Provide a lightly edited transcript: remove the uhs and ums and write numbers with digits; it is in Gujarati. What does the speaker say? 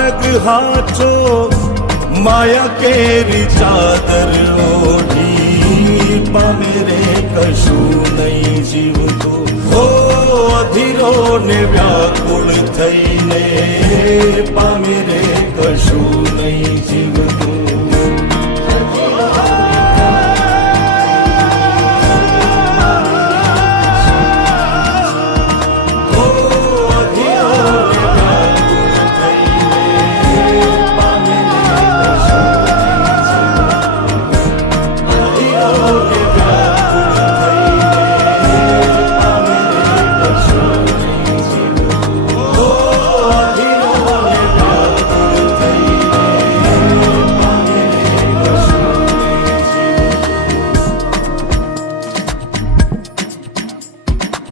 માર્ગ હાચો માયા કેરી ચાદર ઓઢી પામે રે કશું નહીં જીવતો હો અધીરો ને વ્યાકુળ થઈને પામે રે કશું નહીં જીવ